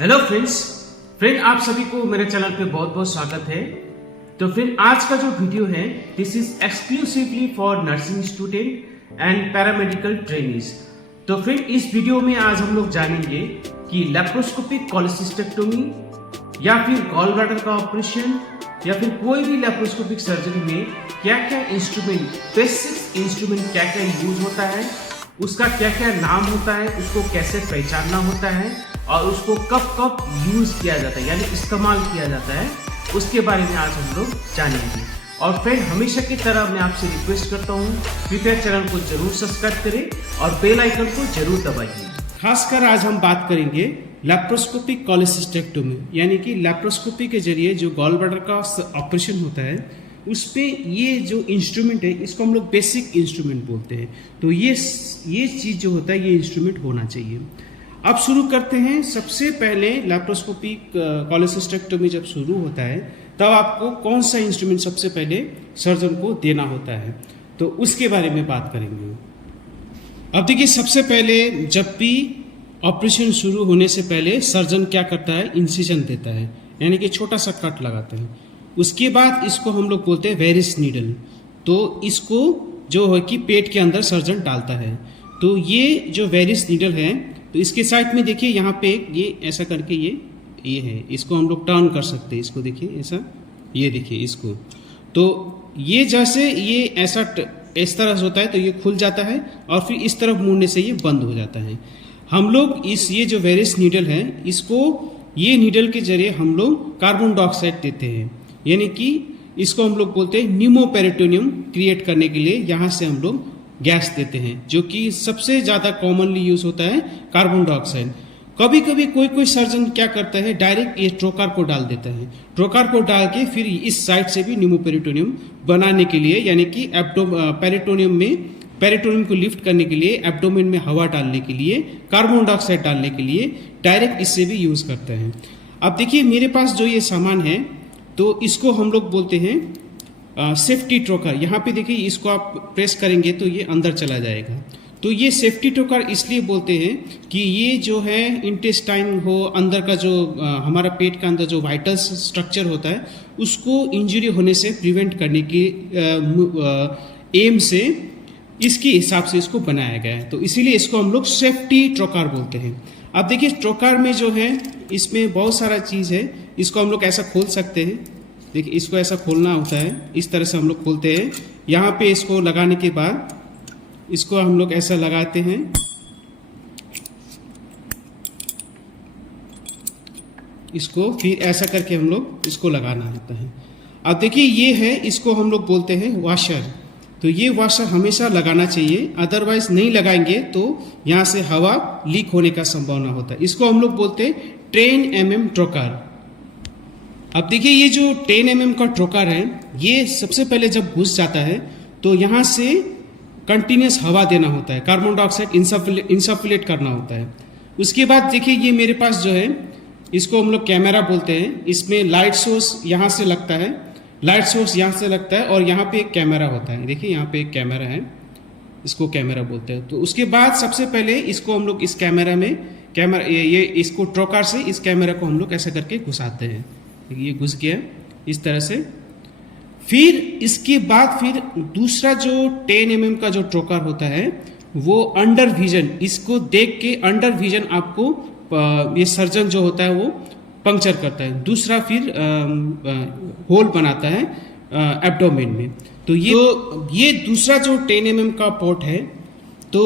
Hello friend आप सभी को मेरे चैनल पे बहुत बहुत स्वागत है। तो फ्रेंड आज का जो वीडियो है this is exclusively for nursing student and paramedical trainees. तो फ्रेंड इस वीडियो में आज हम लोग जानेंगे कि लैप्रोस्कोपिक कोलेसिस्टेक्टोमी या फिर गॉल ब्लैडर का ऑपरेशन या फिर कोई भी लैप्रोस्कोपिक सर्जरी में क्या क्या इंस्ट्रूमेंट, बेसिक इंस्ट्रूमेंट क्या क्या यूज होता है, उसका क्या क्या नाम होता है, उसको कैसे पहचानना होता है और उसको कब कब यूज किया जाता है यानी इस्तेमाल किया जाता है, उसके बारे में आज हम लोग जानेंगे। और फ्रेंड हमेशा की तरह मैं आपसे रिक्वेस्ट करता हूँ कृपया चैनल को जरूर सब्सक्राइब करें और बेल आइकन को जरूर दबाइए। खासकर आज हम बात करेंगे लैप्रोस्कोपिक कोलेसिस्टेक्टोमी यानी कि लैप्रोस्कोपी के जरिए जो गॉल ब्लैडर का ऑपरेशन होता है उस पे ये जो इंस्ट्रूमेंट है इसको हम लोग बेसिक इंस्ट्रूमेंट बोलते हैं। तो ये चीज़ जो होता है ये इंस्ट्रूमेंट होना चाहिए। अब शुरू करते हैं। सबसे पहले लैप्रोस्कोपिक कोलेसिस्टेक्टोमी जब शुरू होता है तब आपको कौन सा इंस्ट्रूमेंट सबसे पहले सर्जन को देना होता है तो उसके बारे में बात करेंगे। अब देखिए सबसे पहले जब भी ऑपरेशन शुरू होने से पहले सर्जन क्या करता है, इंसिजन देता है यानी कि छोटा सा कट लगाता है। उसके बाद इसको हम लोग बोलते हैं वेरिस नीडल। तो इसको जो है कि पेट के अंदर सर्जन डालता है। तो ये जो वेरिस नीडल है तो इसके साइड में देखिए यहाँ पे ये ऐसा करके ये है, इसको हम लोग टर्न कर सकते हैं। इसको देखिए ऐसा, ये देखिए इसको। तो ये जैसे ये ऐसा इस तरह से होता है तो ये खुल जाता है और फिर इस तरफ मुड़ने से ये बंद हो जाता है। हम लोग ये जो वेरिस नीडल है इसको ये नीडल के जरिए हम लोग कार्बन डाइऑक्साइड देते हैं यानी कि इसको हम लोग बोलते हैं न्यूमोपेरिटोनियम क्रिएट करने के लिए यहाँ से हम लोग गैस देते हैं जो कि सबसे ज़्यादा कॉमनली यूज होता है कार्बन डाइऑक्साइड। कभी कभी कोई सर्जन क्या करता है डायरेक्ट ये ट्रोकार को डाल देता है। ट्रोकार को डाल के फिर इस साइड से भी न्यूमोपेरिटोनियम बनाने के लिए यानी कि पेरिटोनियम को लिफ्ट करने के लिए, एब्डोमेन में हवा डालने के लिए, कार्बन डाइऑक्साइड डालने के लिए डायरेक्ट इससे भी यूज करते हैं। अब देखिए मेरे पास जो ये सामान है तो इसको हम लोग बोलते हैं सेफ्टी ट्रोकर। यहाँ पे देखिए इसको आप प्रेस करेंगे तो ये अंदर चला जाएगा। तो ये सेफ्टी ट्रोकर इसलिए बोलते हैं कि ये जो है इंटेस्टाइन हो, अंदर का जो हमारा पेट का अंदर जो वाइटल स्ट्रक्चर होता है उसको इंजरी होने से प्रिवेंट करने की एम से इसके हिसाब से इसको बनाया गया है। तो इसीलिए इसको हम लोग सेफ्टी ट्रोकर बोलते हैं। अब देखिए ट्रोकर में जो है इसमें बहुत सारा चीज़ है। इसको हम लोग ऐसा खोल सकते हैं। देखिए इसको ऐसा खोलना होता है, इस तरह से हम लोग खोलते हैं। यहाँ पे इसको लगाने के बाद इसको हम लोग ऐसा लगाते हैं। इसको फिर ऐसा करके हम लोग इसको लगाना होता है। अब देखिए ये है, इसको हम लोग बोलते हैं वॉशर। तो ये वॉशर हमेशा लगाना चाहिए, अदरवाइज नहीं लगाएंगे तो यहाँ से हवा लीक होने का संभावना होता है। इसको हम लोग बोलते हैं 10 mm ट्रोकर। अब देखिए ये जो 10 mm का ट्रोकर है ये सबसे पहले जब घुस जाता है तो यहाँ से कंटिन्यूस हवा देना होता है, कार्बन डाइऑक्साइड इंसफुलेट करना होता है। उसके बाद देखिए ये मेरे पास जो है इसको हम लोग कैमरा बोलते हैं। इसमें लाइट सोर्स यहाँ से लगता है, लाइट सोर्स यहाँ से लगता है और यहाँ पे एक कैमरा होता है। देखिए यहाँ पे एक कैमरा है, इसको कैमरा बोलते हैं। तो उसके बाद सबसे पहले इसको हम लोग इस कैमरा में ये इसको ट्रोकर से इस कैमरा को हम लोग ऐसा करके घुसाते हैं। ये घुस गया इस तरह से। फिर इसके बाद फिर दूसरा जो 10 mm का जो ट्रोकर होता है वो अंडर विजन, इसको देख के अंडर विजन आपको ये सर्जन जो होता है वो पंक्चर करता है। दूसरा फिर होल बनाता है एब्डोमेन में। तो ये दूसरा जो 10 mm का पोर्ट है तो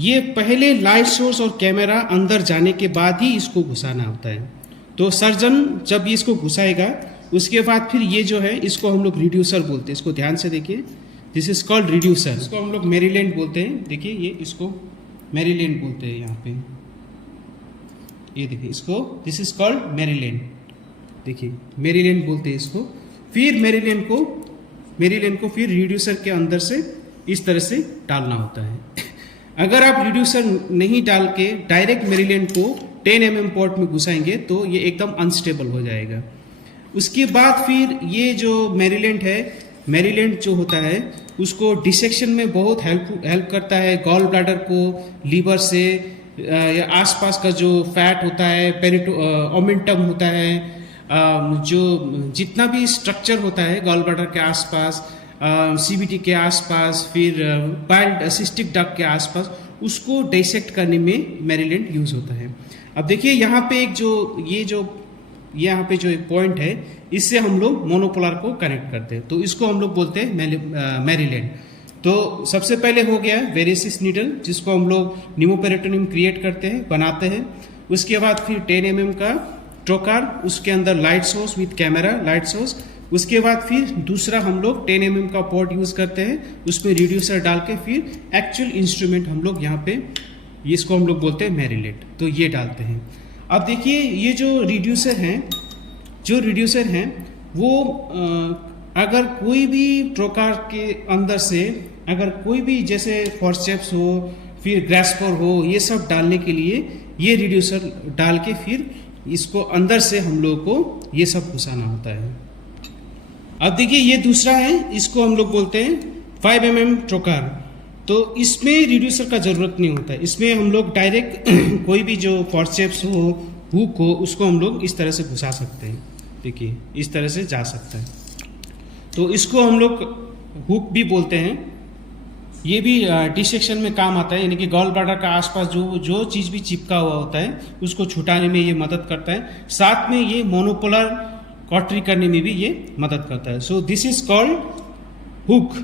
ये पहले लाइट सोर्स और कैमरा अंदर जाने के बाद ही इसको घुसाना होता है। तो सर्जन जब इसको घुसाएगा उसके बाद फिर ये जो है इसको हम लोग रिड्यूसर बोलते हैं। इसको ध्यान से देखिए, दिस इज कॉल्ड रिड्यूसर। इसको हम लोग मेरीलैंड बोलते हैं। देखिए ये इसको मेरीलैंड बोलते हैं यहाँ पे, ये देखिए इसको दिस इज कॉल्ड मेरीलैंड। देखिए मेरीलैंड बोलते हैं इसको। फिर मेरीलैंड को फिर रिड्यूसर के अंदर से इस तरह से डालना होता है। अगर आप रिड्यूसर नहीं डाल के डायरेक्ट मेरीलैंड को 10 mm पोर्ट में घुसाएंगे तो ये एकदम अनस्टेबल हो जाएगा। उसके बाद फिर ये जो मेरीलैंड जो होता है उसको डिसेक्शन में बहुत हेल्प करता है। गॉल ब्लैडर को लीवर से या आसपास का जो फैट होता है, ओमेंटम होता है, जो जितना भी स्ट्रक्चर होता है गॉल ब्लैडर के आसपास, सीबीटी के आसपास, फिर पाइल्ड सिस्टिक डक्ट के आसपास, उसको डाइसेक्ट करने में मैरीलैंड यूज होता है। अब देखिए यहाँ पे यहाँ पे जो एक पॉइंट है, इससे हम लोग मोनोपोलर को कनेक्ट करते हैं, तो इसको हम लोग बोलते हैं मैरीलैंड। तो सबसे पहले हो गया वेरिसिस नीडल, जिसको हम लोग न्यूमोपेरिटोनियम क्रिएट करते हैं, बनाते हैं। उसके बाद फिर 10 mm का ट्रोकार, उसके अंदर light source with camera light source. उसके बाद फिर दूसरा हम लोग 10 mm का पोर्ट यूज करते हैं, उसमें रिड्यूसर डाल के फिर एक्चुअल इंस्ट्रूमेंट हम लोग यहाँ पे, इसको हम लोग बोलते हैं मैरीलैंड, तो ये डालते हैं। अब देखिए ये जो रिड्यूसर हैं वो अगर कोई भी ट्रोकार के अंदर से अगर कोई भी जैसे फॉर्सेप्स हो, फिर ग्रास्पर हो, ये सब डालने के लिए ये रिड्यूसर डाल के फिर इसको अंदर से हम लोग को ये सब घुसाना होता है। अब देखिए ये दूसरा है, इसको हम लोग बोलते हैं 5 mm ट्रोकार। तो इसमें रिड्यूसर का जरूरत नहीं होता है, इसमें हम लोग डायरेक्ट कोई भी जो फॉर्सेप्स हो, हुक हो, उसको हम लोग इस तरह से घुसा सकते हैं। देखिए इस तरह से जा सकता है, तो इसको हम लोग हुक भी बोलते हैं। ये भी डिसेक्शन में काम आता है, यानी कि गॉल ब्लैडर का आसपास जो चीज़ भी चिपका हुआ होता है उसको छुटाने में ये मदद करता है। साथ में ये मोनोपोलर कॉटरी करने में भी ये मदद करता है। So this is called hook.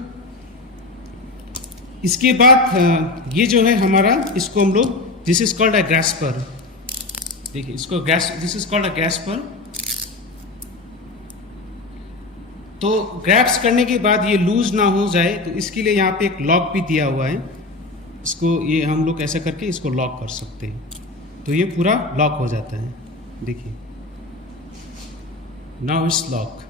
इसके बाद ये जो है हमारा, इसको हम लोग, दिस इज कॉल्ड अ ग्रास्पर। देखिए इसको दिस इज कॉल्ड अ ग्रास्पर। तो ग्रैप्स करने के बाद ये लूज ना हो जाए, तो इसके लिए यहाँ पे एक लॉक भी दिया हुआ है, इसको ये हम लोग ऐसा करके इसको लॉक कर सकते हैं, तो ये पूरा लॉक हो जाता है। देखिए नाउ इट्स लॉक।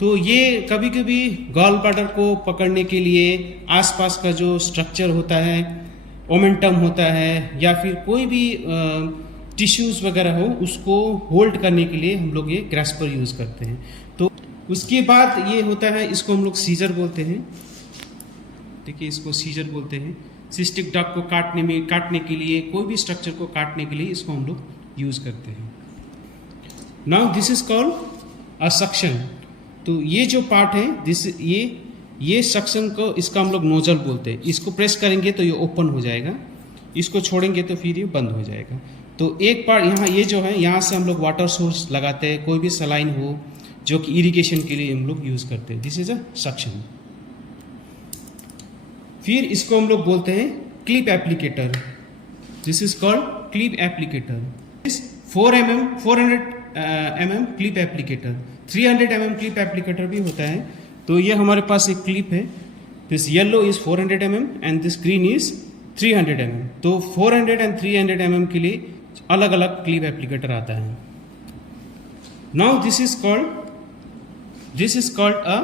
तो ये कभी कभी गॉल ब्लैडर को पकड़ने के लिए आसपास का जो स्ट्रक्चर होता है, ओमेंटम होता है, या फिर कोई भी टिश्यूज वगैरह हो, उसको होल्ड करने के लिए हम लोग ये ग्रास्पर यूज करते हैं। तो उसके बाद ये होता है, इसको हम लोग सीजर बोलते हैं। देखिए इसको सीजर बोलते हैं। सिस्टिक डक्ट को काटने के लिए, कोई भी स्ट्रक्चर को काटने के लिए इसको हम लोग यूज करते हैं। Now this is called a suction. तो ये जो पार्ट है, ये सक्शन को, इसका हम लोग नोजल बोलते हैं। इसको प्रेस करेंगे तो ये ओपन हो जाएगा, इसको छोड़ेंगे तो फिर ये बंद हो जाएगा। तो एक पार्ट यहाँ, ये जो है, यहाँ से हम लोग वाटर सोर्स लगाते हैं, कोई भी सलाइन हो जो कि इरिगेशन के लिए हम लोग यूज करते हैं। This is a suction. फिर इसको हम लोग बोलते हैं clip applicator. This is called clip applicator. 400 mm clip applicator, 300 mm clip applicator भी होता है। तो ये हमारे पास एक क्लिप है, this yellow is 400 mm and this green is 300 mm। तो 400 एंड 300 mm के लिए अलग अलग क्लिप एप्लीकेटर आता है। Now this is called a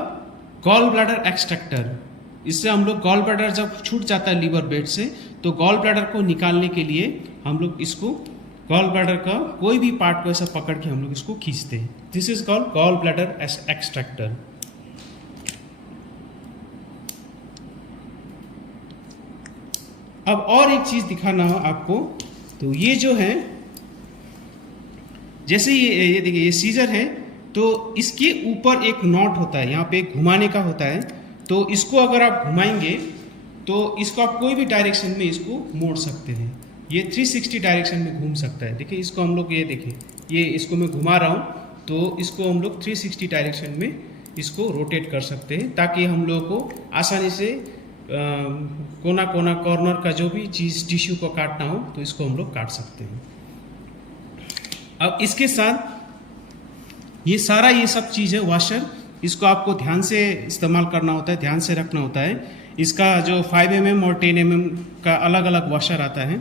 gall bladder extractor. इससे हम लोग गॉल ब्लैडर जब छूट जाता है लीवर बेड से, तो गॉल ब्लैडर को निकालने के लिए हम लोग इसको, गॉल ब्लैडर का कोई भी पार्ट को ऐसा पकड़ के हम लोग इसको खींचते हैं। This is called gall bladder extractor. अब और एक चीज दिखाना हो आपको, तो ये जो है, जैसे ये देखिए ये सीजर है, तो इसके ऊपर एक नॉट होता है, यहाँ पे घुमाने का होता है। तो इसको अगर आप घुमाएंगे तो इसको आप कोई भी डायरेक्शन में इसको मोड़ सकते हैं। ये 360 डायरेक्शन में घूम सकता है। देखिए इसको हम लोग, ये देखिए, ये इसको मैं घुमा रहा हूँ, तो इसको हम लोग 360 डायरेक्शन में इसको रोटेट कर सकते हैं, ताकि हम लोग को आसानी से कोना कोना कॉर्नर का जो भी चीज़ टिश्यू को काटना हो, तो इसको हम लोग काट सकते हैं। अब इसके साथ ये सब चीज़ है वॉशर, इसको आपको ध्यान से इस्तेमाल करना होता है, ध्यान से रखना होता है। इसका जो 5 mm और 10 mm का अलग अलग वॉशर आता है।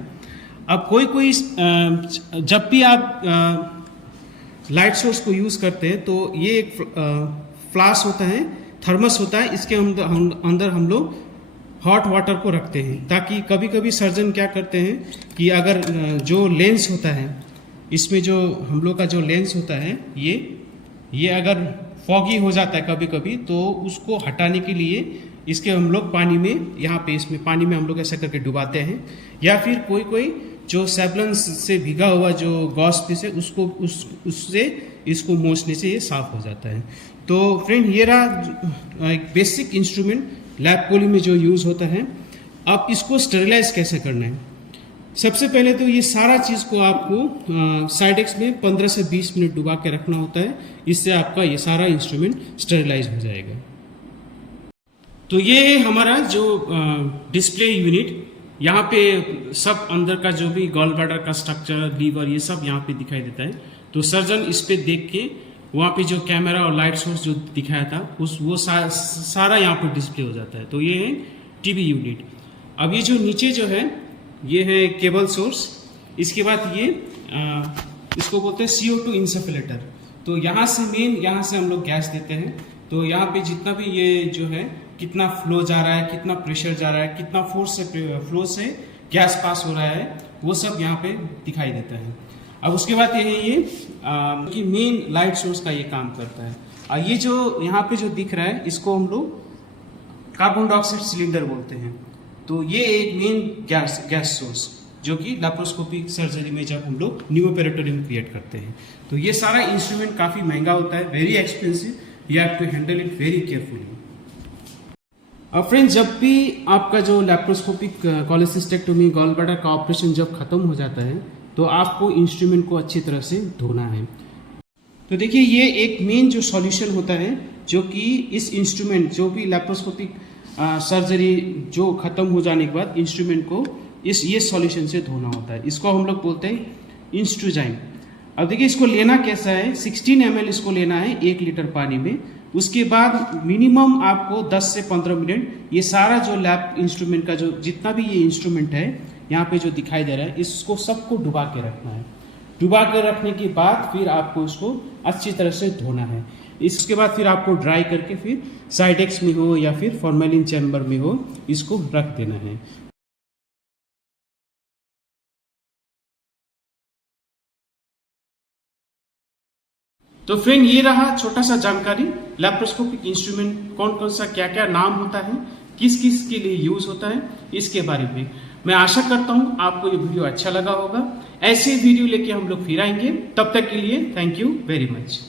अब कोई जब भी आप लाइट सोर्स को यूज़ करते हैं, तो ये एक फ्लास्क होता है, थर्मस होता है, इसके अंदर हम लोग हॉट वाटर को रखते हैं, ताकि कभी कभी सर्जन क्या करते हैं कि अगर जो लेंस होता है, इसमें जो हम लोग का जो लेंस होता है, ये अगर फॉगी हो जाता है कभी कभी, तो उसको हटाने के लिए इसके हम लोग पानी में, यहाँ पे इसमें पानी में हम लोग ऐसा करके डुबाते हैं। या फिर कोई जो सैबलन से भीगा हुआ जो गॉस पीस है उससे इसको मोचने से ये साफ हो जाता है। तो फ्रेंड ये रहा एक बेसिक इंस्ट्रूमेंट लैब पॉली में जो यूज़ होता है। अब इसको स्टेरिलाइज कैसे करना है, सबसे पहले तो ये सारा चीज़ को आपको साइडेक्स में 15 से 20 मिनट डुबा के रखना होता है। इससे आपका ये सारा इंस्ट्रूमेंट स्टेरिलाइज हो जाएगा। तो ये है हमारा जो डिस्प्ले यूनिट। यहाँ पे सब अंदर का जो भी गॉल ब्लैडर का स्ट्रक्चर, लीवर, ये सब यहाँ पे दिखाई देता है। तो सर्जन इस पे देख के वहाँ पे जो कैमरा और लाइट सोर्स जो दिखाया था वो सारा यहाँ पे डिस्प्ले हो जाता है। तो ये है टीवी यूनिट। अब ये जो नीचे जो है ये है केबल सोर्स। इसके बाद ये इसको बोलते हैं CO2 इंसफलेटर। तो यहाँ से हम लोग गैस देते हैं। तो यहाँ पे जितना भी ये जो है कितना फ्लो जा रहा है, कितना प्रेशर जा रहा है, कितना फोर्स से फ्लो से गैस पास हो रहा है, वो सब यहाँ पे दिखाई देता है। अब उसके बाद ये है कि मेन लाइट सोर्स का ये काम करता है। और ये जो यहाँ पे जो दिख रहा है इसको हम लोग कार्बन डाइऑक्साइड सिलेंडर बोलते हैं। तो ये एक मेन गैस सोर्स जो कि लैप्रोस्कोपिक सर्जरी में जब हम लोग न्यूमोपेरेटोरियम क्रिएट करते हैं। तो ये सारा इंस्ट्रूमेंट काफ़ी महंगा होता है, very expensive. You have to handle it very carefully. अब फ्रेंड्स, जब भी आपका जो लैप्रोस्कोपिक कॉलेसिस्टेक्टोमी गॉल ब्लैडर का ऑपरेशन जब खत्म हो जाता है तो आपको इंस्ट्रूमेंट को अच्छी तरह से धोना है। तो देखिए ये एक मेन जो सॉल्यूशन होता है जो कि इस इंस्ट्रूमेंट जो भी लैप्रोस्कोपिक सर्जरी जो खत्म हो जाने के बाद इंस्ट्रूमेंट को ये सॉल्यूशन से धोना होता है। इसको हम लोग बोलते हैं इंस्ट्रूजाइन। अब देखिए इसको लेना कैसा है, 16 ml इसको लेना है 1 लीटर पानी में। उसके बाद मिनिमम आपको 10 से 15 मिनट ये सारा जो लैब इंस्ट्रूमेंट का जो जितना भी ये इंस्ट्रूमेंट है यहाँ पे जो दिखाई दे रहा है इसको सबको डुबा के रखना है। डुबा के रखने के बाद फिर आपको इसको अच्छी तरह से धोना है। इसके बाद फिर आपको ड्राई करके फिर साइडेक्स में हो या फिर फॉर्मेलिन चैम्बर में हो इसको रख देना है। तो फ्रेंड ये रहा छोटा सा जानकारी लैप्रोस्कोपिक इंस्ट्रूमेंट कौन कौन सा क्या क्या नाम होता है, किस किस के लिए यूज होता है, इसके बारे में। मैं आशा करता हूँ आपको ये वीडियो अच्छा लगा होगा। ऐसे वीडियो लेके हम लोग फिर आएंगे। तब तक के लिए थैंक यू वेरी मच।